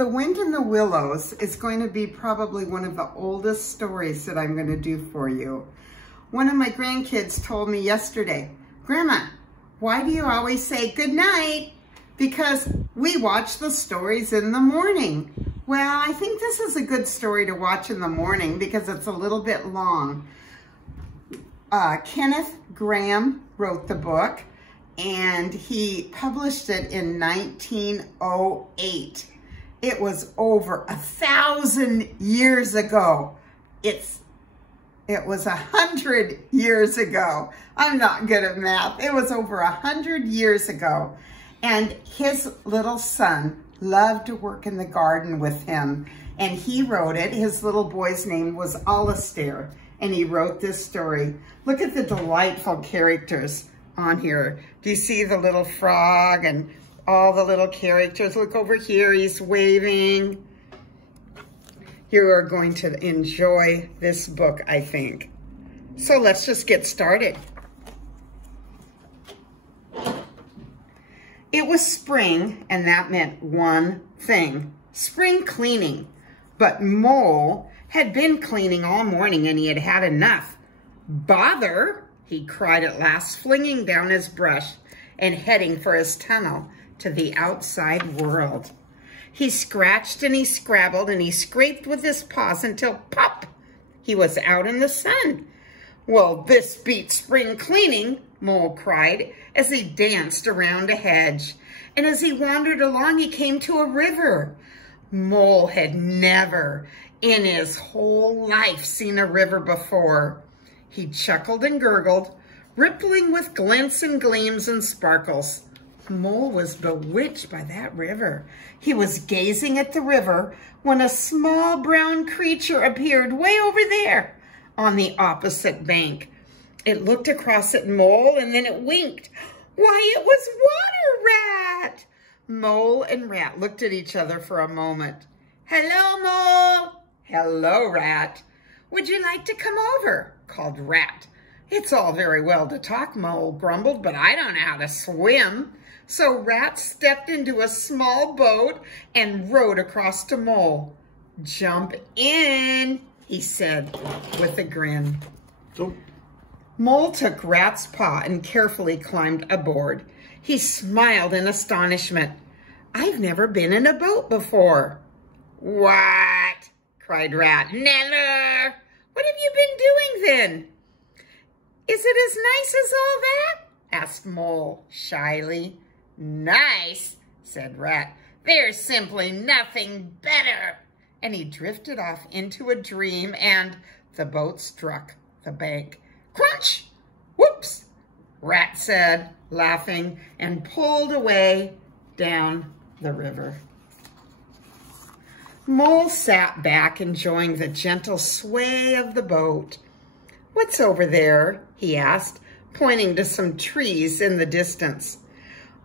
The Wind in the Willows is going to be probably one of the oldest stories that I'm going to do for you. One of my grandkids told me yesterday, "Grandma, why do you always say good night?" Because we watch the stories in the morning. Well, I think this is a good story to watch in the morning because it's a little bit long. Kenneth Grahame wrote the book and he published it in 1908. It was over 1,000 years ago. It was 100 years ago. I'm not good at math. It was over 100 years ago. And his little son loved to work in the garden with him. And he wrote it. His little boy's name was Alistair. And he wrote this story. Look at the delightful characters on here. Do you see the little frog and all the little characters? Look over here, he's waving. You are going to enjoy this book, I think. So let's just get started. It was spring, and that meant one thing, spring cleaning. But Mole had been cleaning all morning and he had had enough. "Bother," he cried at last, flinging down his brush and heading for his tunnel to the outside world. He scratched and he scrabbled and he scraped with his paws until pop, he was out in the sun. "Well, this beats spring cleaning," Mole cried as he danced around a hedge. And as he wandered along, he came to a river. Mole had never in his whole life seen a river before. He chuckled and gurgled, rippling with glints and gleams and sparkles. Mole was bewitched by that river. He was gazing at the river when a small brown creature appeared way over there on the opposite bank. It looked across at Mole and then it winked. Why, it was Water Rat! Mole and Rat looked at each other for a moment. "Hello, Mole." "Hello, Rat." "Would you like to come over?" called Rat. "It's all very well to talk," Mole grumbled, "but I don't know how to swim." So Rat stepped into a small boat and rowed across to Mole. "Jump in," he said with a grin. Oh. Mole took Rat's paw and carefully climbed aboard. He smiled in astonishment. "I've never been in a boat before." "What?" cried Rat. "Never." "What have you been doing then?" "Is it as nice as all that?" asked Mole shyly. "Nice," said Rat. "There's simply nothing better." And he drifted off into a dream and the boat struck the bank. "Crunch! Whoops!" Rat said, laughing, and pulled away down the river. Mole sat back, enjoying the gentle sway of the boat. "What's over there?" he asked, pointing to some trees in the distance.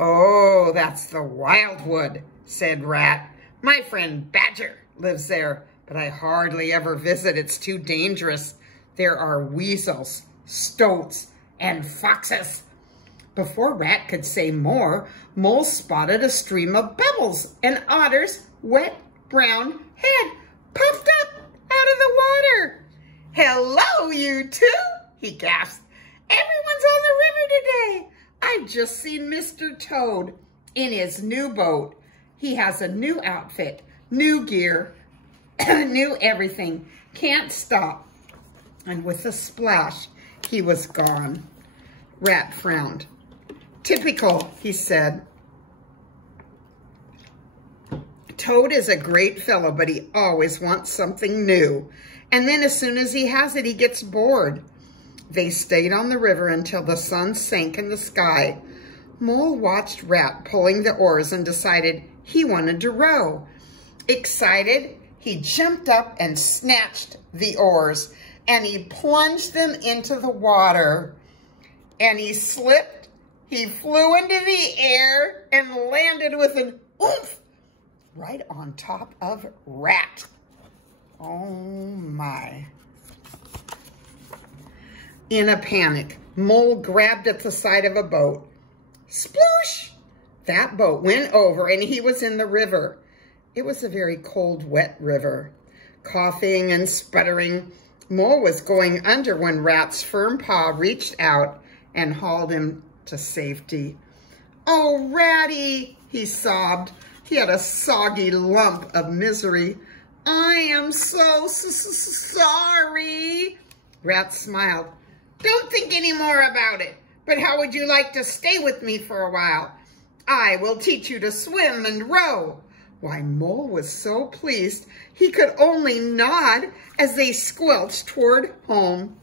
"Oh, that's the wildwood," said Rat. "My friend Badger lives there, but I hardly ever visit. It's too dangerous. There are weasels, stoats, and foxes." Before Rat could say more, Mole spotted a stream of bubbles, and Otter's wet brown head puffed up out of the water. "Hello, you two," he gasped. "Everyone's on the river today. I've just seen Mr. Toad in his new boat. He has a new outfit, new gear, new everything. Can't stop." And with a splash, he was gone. Rat frowned. "Typical," he said. "Toad is a great fellow, but he always wants something new. And then as soon as he has it, he gets bored." They stayed on the river until the sun sank in the sky. Mole watched Rat pulling the oars and decided he wanted to row. Excited, he jumped up and snatched the oars, and he plunged them into the water. And he slipped, he flew into the air, and landed with an oomph right on top of Rat. Oh my. In a panic, Mole grabbed at the side of a boat. Sploosh! That boat went over and he was in the river. It was a very cold, wet river. Coughing and sputtering, Mole was going under when Rat's firm paw reached out and hauled him to safety. "Oh, Ratty," he sobbed. He had a soggy lump of misery. "I am so sorry." Rat smiled. "Don't think any more about it. But how would you like to stay with me for a while? I will teach you to swim and row." Why, Mole was so pleased he could only nod as they squelched toward home.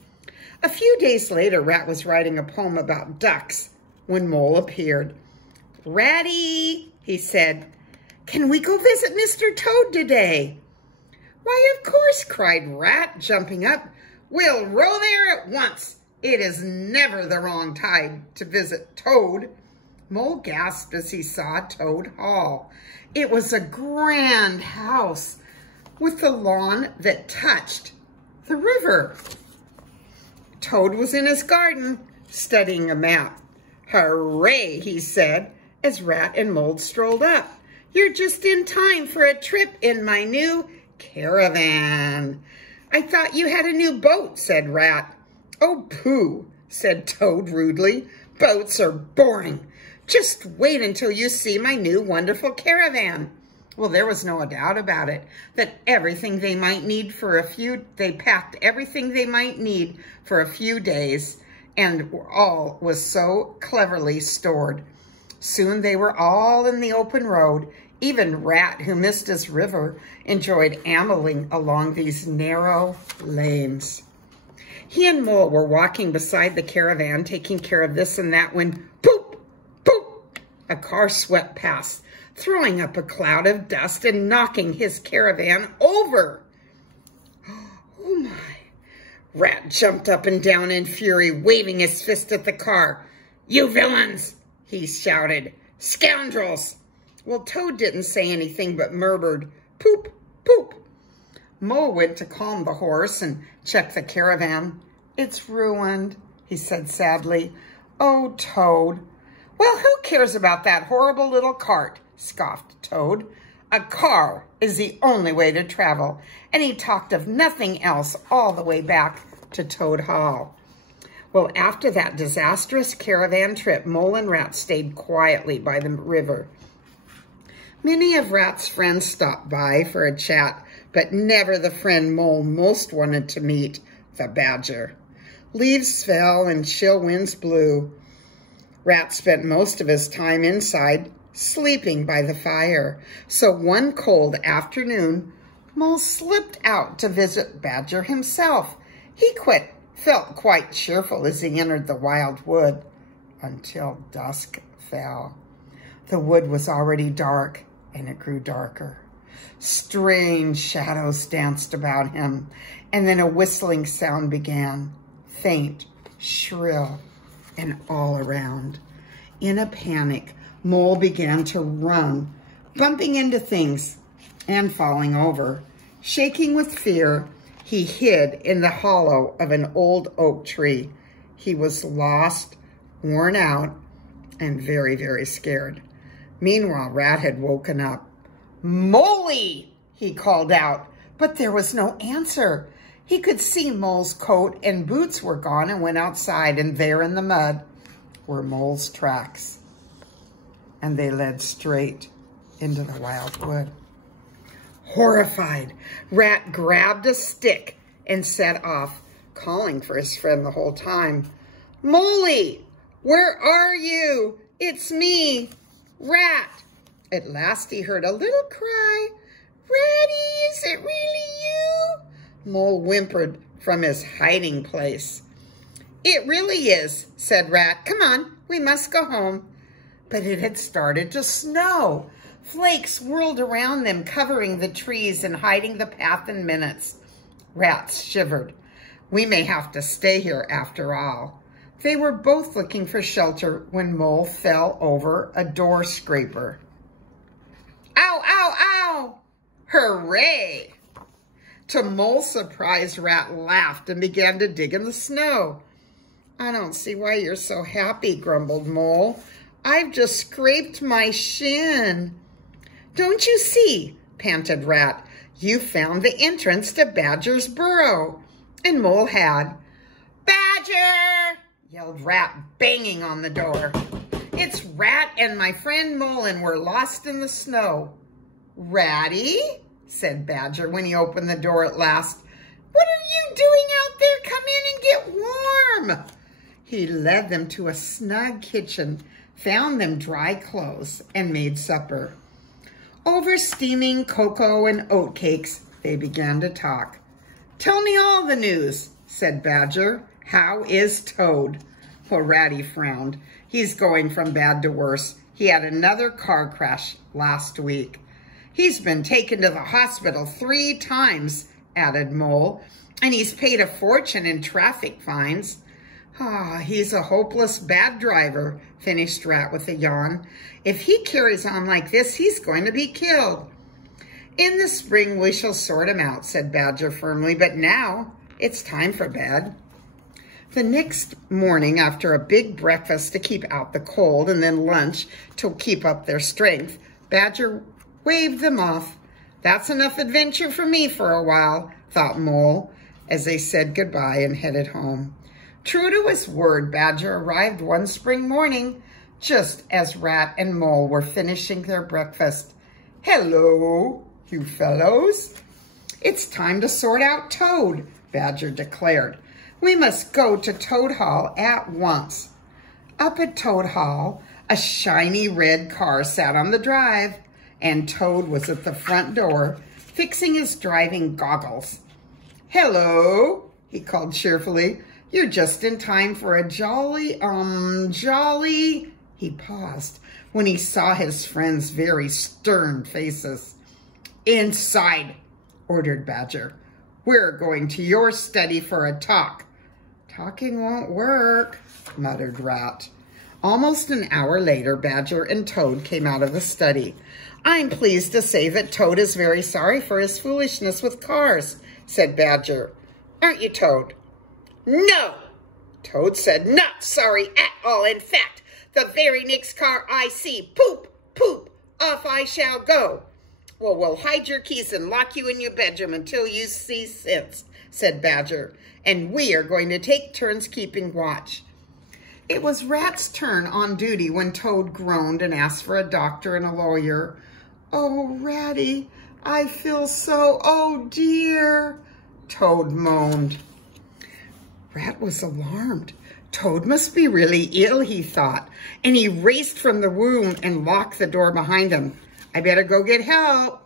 A few days later, Rat was writing a poem about ducks when Mole appeared. "Ratty," he said, "can we go visit Mr. Toad today?" "Why, of course," cried Rat, jumping up. "We'll row there at once. It is never the wrong tide to visit Toad." Mole gasped as he saw Toad Hall. It was a grand house with a lawn that touched the river. Toad was in his garden studying a map. "Hooray," he said as Rat and Mole strolled up. "You're just in time for a trip in my new caravan." "I thought you had a new boat," said Rat. "Oh, pooh," said Toad rudely. "Boats are boring. Just wait until you see my new wonderful caravan." Well, there was no doubt about it, that they packed everything they might need for a few days, and all was so cleverly stored. Soon they were all in the open road. Even Rat, who missed his river, enjoyed ambling along these narrow lanes. He and Mole were walking beside the caravan, taking care of this and that, when poop, poop, a car swept past, throwing up a cloud of dust and knocking his caravan over. "Oh my!" Rat jumped up and down in fury, waving his fist at the car. "You villains!" he shouted. "Scoundrels!" Well, Toad didn't say anything but murmured, "Poop, poop." Mole went to calm the horse and check the caravan. "It's ruined," he said sadly. "Oh, Toad." "Well, who cares about that horrible little cart?" scoffed Toad. "A car is the only way to travel." And he talked of nothing else all the way back to Toad Hall. Well, after that disastrous caravan trip, Mole and Rat stayed quietly by the river. Many of Rat's friends stopped by for a chat, but never the friend Mole most wanted to meet, the badger. Leaves fell and chill winds blew. Rat spent most of his time inside, sleeping by the fire. So one cold afternoon, Mole slipped out to visit Badger himself. He felt quite cheerful as he entered the wild wood, until dusk fell. The wood was already dark, and it grew darker. Strange shadows danced about him, and then a whistling sound began, faint, shrill, and all around. In a panic, Mole began to run, bumping into things and falling over. Shaking with fear, he hid in the hollow of an old oak tree. He was lost, worn out, and very, very scared. Meanwhile, Rat had woken up. "Moley!" he called out, but there was no answer. He could see Mole's coat and boots were gone and went outside, and there in the mud were Mole's tracks. And they led straight into the wild wood. Horrified, Rat grabbed a stick and set off, calling for his friend the whole time. "Moley, where are you? It's me, Rat." At last he heard a little cry. "Ratty, is it really you?" Mole whimpered from his hiding place. "It really is," said Rat. "Come on, we must go home." But it had started to snow. Flakes whirled around them, covering the trees and hiding the path in minutes. Rat shivered. "We may have to stay here after all." They were both looking for shelter when Mole fell over a door scraper. "Ow, ow, ow! Hooray!" To Mole's surprise, Rat laughed and began to dig in the snow. "I don't see why you're so happy," grumbled Mole. "I've just scraped my shin." "Don't you see? panted Rat. "You found the entrance to Badger's burrow." And Mole had. "Badger!" yelled Rat, banging on the door. "It's Rat and my friend Mole, and we're lost in the snow." "Ratty," said Badger when he opened the door at last. "What are you doing out there? Come in and get warm." He led them to a snug kitchen, found them dry clothes, and made supper. Over steaming cocoa and oatcakes, they began to talk. "Tell me all the news," said Badger. "How is Toad?" Well, Ratty frowned. "He's going from bad to worse. He had another car crash last week." "He's been taken to the hospital 3 times, added Mole, "and he's paid a fortune in traffic fines." "Ah, he's a hopeless bad driver," finished Rat with a yawn. "If he carries on like this, he's going to be killed." "In the spring, we shall sort him out," said Badger firmly, "but now it's time for bed." The next morning, after a big breakfast to keep out the cold and then lunch to keep up their strength, Badger waved them off. "That's enough adventure for me for a while," thought Mole, as they said goodbye and headed home. True to his word, Badger arrived one spring morning, just as Rat and Mole were finishing their breakfast. "Hello, you fellows. It's time to sort out Toad," Badger declared. "We must go to Toad Hall at once." Up at Toad Hall, a shiny red car sat on the drive, and Toad was at the front door, fixing his driving goggles. "Hello," he called cheerfully. "You're just in time for a jolly... He paused when he saw his friends' very stern faces. "Inside," ordered Badger. "We're going to your study for a talk." "Talking won't work," muttered Rat. Almost an hour later, Badger and Toad came out of the study. "I'm pleased to say that Toad is very sorry for his foolishness with cars," said Badger. "Aren't you, Toad?" "No," Toad said, "not sorry at all. In fact, the very next car I see, poop, poop, off I shall go." "Well, we'll hide your keys and lock you in your bedroom until you see sense," said Badger, "and we are going to take turns keeping watch." It was Rat's turn on duty when Toad groaned and asked for a doctor and a lawyer. "Oh, Ratty, I feel so, oh dear," Toad moaned. Rat was alarmed. Toad must be really ill, he thought, and he raced from the room and locked the door behind him. "I better go get help."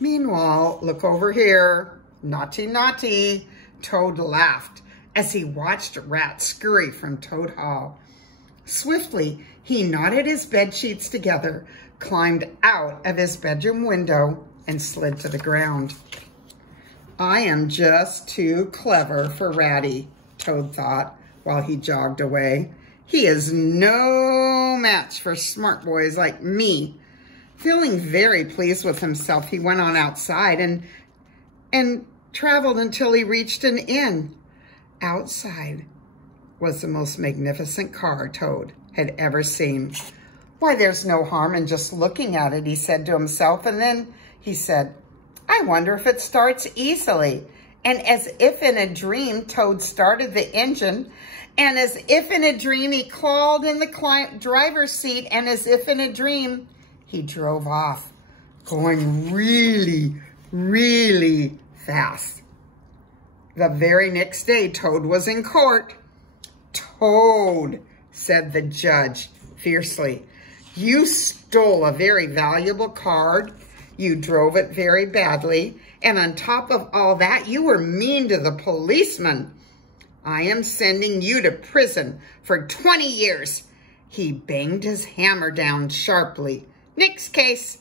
"Meanwhile, look over here. Naughty, naughty," Toad laughed as he watched Rat scurry from Toad Hall. Swiftly, he knotted his bed sheets together, climbed out of his bedroom window, and slid to the ground. "I am just too clever for Ratty," Toad thought while he jogged away. "He is no match for smart boys like me." Feeling very pleased with himself, he went on outside and traveled until he reached an inn. Outside was the most magnificent car Toad had ever seen. "Why, there's no harm in just looking at it," he said to himself, and then he said, "I wonder if it starts easily." And as if in a dream, Toad started the engine, and as if in a dream, he crawled in the driver's seat, and as if in a dream, he drove off, going really, really fast. The very next day, Toad was in court. "Toad," said the judge fiercely, "you stole a very valuable card. You drove it very badly. And on top of all that, you were mean to the policeman. I am sending you to prison for 20 years. He banged his hammer down sharply. "Next case."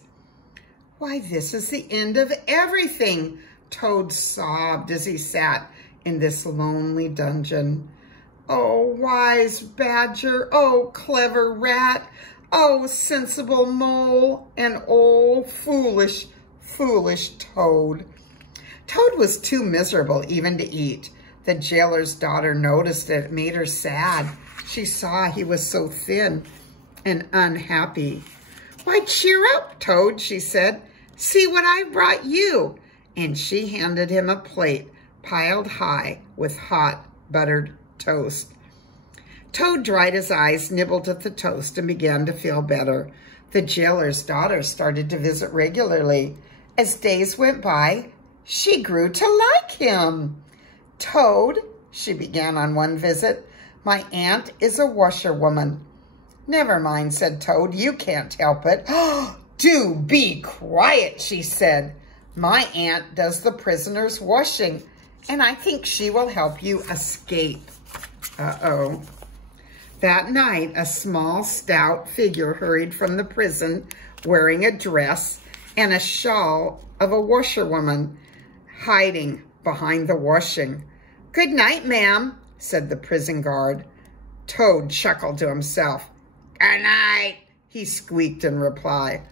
"Why, this is the end of everything," Toad sobbed as he sat in this lonely dungeon. "Oh, wise Badger, oh, clever Rat, oh, sensible Mole, and oh, foolish, foolish Toad." Toad was too miserable even to eat. The jailer's daughter noticed it. It made her sad. She saw he was so thin and unhappy. "Why, cheer up, Toad," she said. see what I brought you." And she handed him a plate piled high with hot buttered toast. Toad dried his eyes, nibbled at the toast, and began to feel better. The jailer's daughter started to visit regularly. As days went by, she grew to like him. "Toad," she began on one visit, "my aunt is a washerwoman." "Never mind," said Toad, "you can't help it." "Do be quiet," she said. "My aunt does the prisoners' washing, and I think she will help you escape." Uh-oh. That night, a small, stout figure hurried from the prison wearing a dress and a shawl of a washerwoman, hiding behind the washing. "Good night, ma'am," said the prison guard. Toad chuckled to himself. "Good night," he squeaked in reply.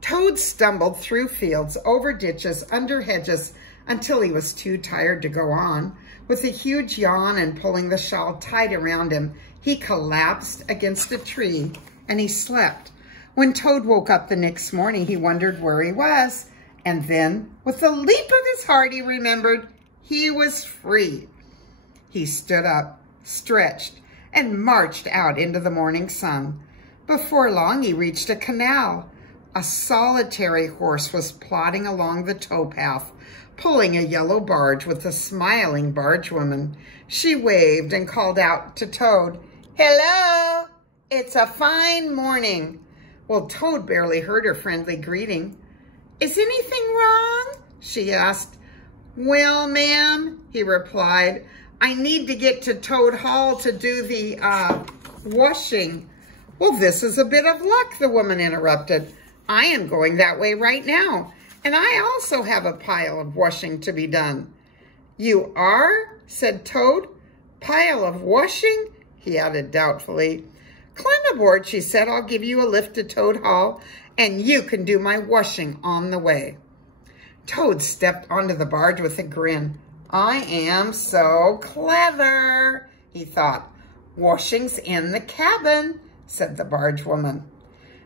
Toad stumbled through fields, over ditches, under hedges, until he was too tired to go on. With a huge yawn and pulling the shawl tight around him, he collapsed against a tree and he slept. When Toad woke up the next morning, he wondered where he was. And then, with a leap of his heart, he remembered he was free. He stood up, stretched, and marched out into the morning sun. Before long, he reached a canal. A solitary horse was plodding along the towpath, pulling a yellow barge with a smiling bargewoman. She waved and called out to Toad, "Hello, it's a fine morning." Well, Toad barely heard her friendly greeting. "Is anything wrong?" she asked. "Well, ma'am," he replied, "I need to get to Toad Hall to do the washing." "Well, this is a bit of luck," the woman interrupted. "I am going that way right now, and I also have a pile of washing to be done." "You are?" said Toad. "Pile of washing?" he added doubtfully. "Climb aboard," she said. "I'll give you a lift to Toad Hall, and you can do my washing on the way." Toad stepped onto the barge with a grin. "I am so clever," he thought. "Washing's in the cabin," said the bargewoman.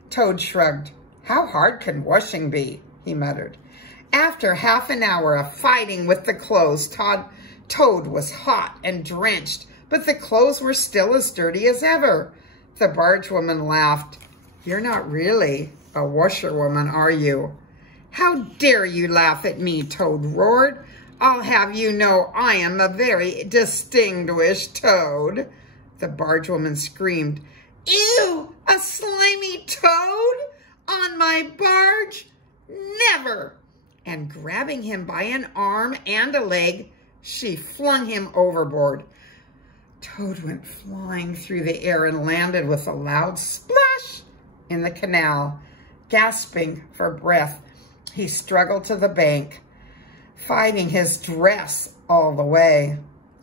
Toad shrugged. "How hard can washing be?" he muttered. After half an hour of fighting with the clothes, Toad was hot and drenched, but the clothes were still as dirty as ever. The bargewoman laughed. "You're not really a washerwoman, are you?" "How dare you laugh at me?" Toad roared. "I'll have you know I am a very distinguished toad." The bargewoman screamed. "Ew, a slimy toad on my barge? Never!" And grabbing him by an arm and a leg, she flung him overboard. Toad went flying through the air and landed with a loud splash in the canal. Gasping for breath, he struggled to the bank, fighting his dress all the way.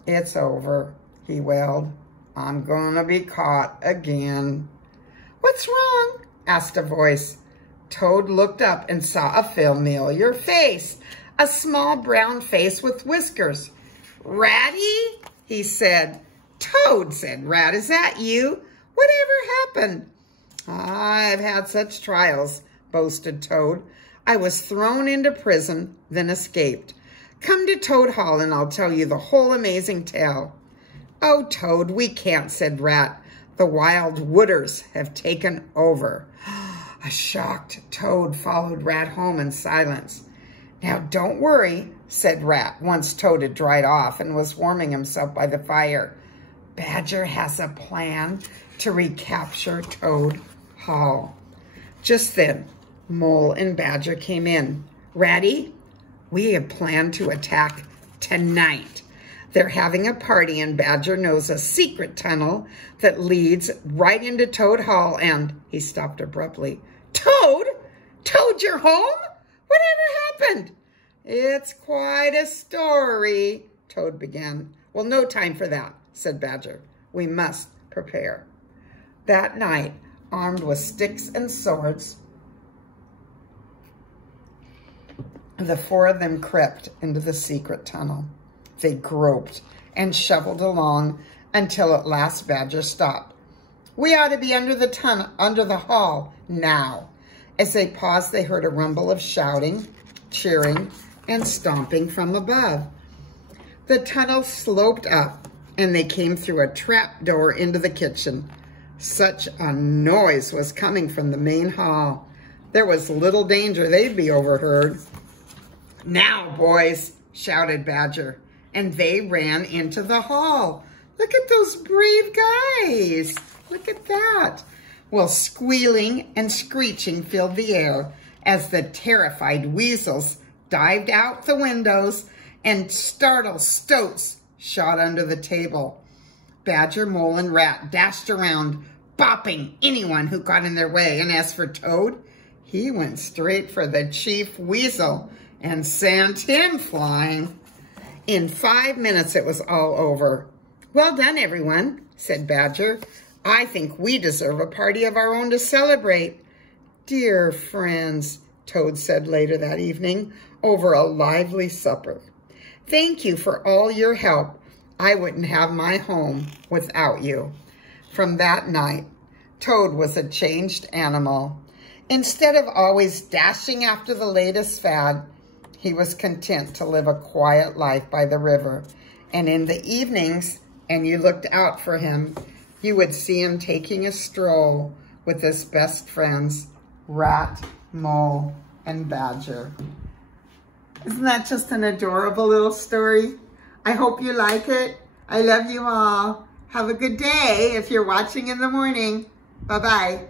"It's over," he wailed. "I'm gonna be caught again." "What's wrong?" asked a voice. Toad looked up and saw a familiar face, a small brown face with whiskers. "Ratty?" he said. "Toad," said Rat, "is that you? Whatever happened?" "I've had such trials," boasted Toad. "I was thrown into prison, then escaped. Come to Toad Hall and I'll tell you the whole amazing tale." "Oh, Toad, we can't," said Rat. "The wild wooders have taken over." A shocked Toad followed Rat home in silence. "Now, don't worry," said Rat, once Toad had dried off and was warming himself by the fire. "Badger has a plan to recapture Toad Hall." Just then, Mole and Badger came in. "Ratty, we have planned to attack tonight. They're having a party and Badger knows a secret tunnel that leads right into Toad Hall and..." He stopped abruptly. "Toad? Toad, you're home? Whatever happened?" "It's quite a story," Toad began. "Well, no time for that," said Badger. "We must prepare." That night, armed with sticks and swords, the four of them crept into the secret tunnel. They groped and shoveled along until at last Badger stopped. "We ought to be under the hall now." As they paused, they heard a rumble of shouting, cheering, and stomping from above. The tunnel sloped up, and they came through a trap door into the kitchen. Such a noise was coming from the main hall. There was little danger they'd be overheard. "Now, boys," shouted Badger, and they ran into the hall. "Look at those brave guys. Look at that." Well, squealing and screeching filled the air as the terrified weasels dived out the windows and startled stoats shot under the table. Badger, Mole, and Rat dashed around, bopping anyone who got in their way. And as for Toad, he went straight for the chief weasel and sent him flying. In 5 minutes, it was all over. "Well done, everyone," said Badger. "I think we deserve a party of our own to celebrate." "Dear friends," Toad said later that evening over a lively supper, "thank you for all your help. I wouldn't have my home without you." From that night, Toad was a changed animal. Instead of always dashing after the latest fad, he was content to live a quiet life by the river. And in the evenings, and you looked out for him, you would see him taking a stroll with his best friends, Rat, Mole, and Badger. Isn't that just an adorable little story? I hope you like it. I love you all. Have a good day if you're watching in the morning. Bye-bye.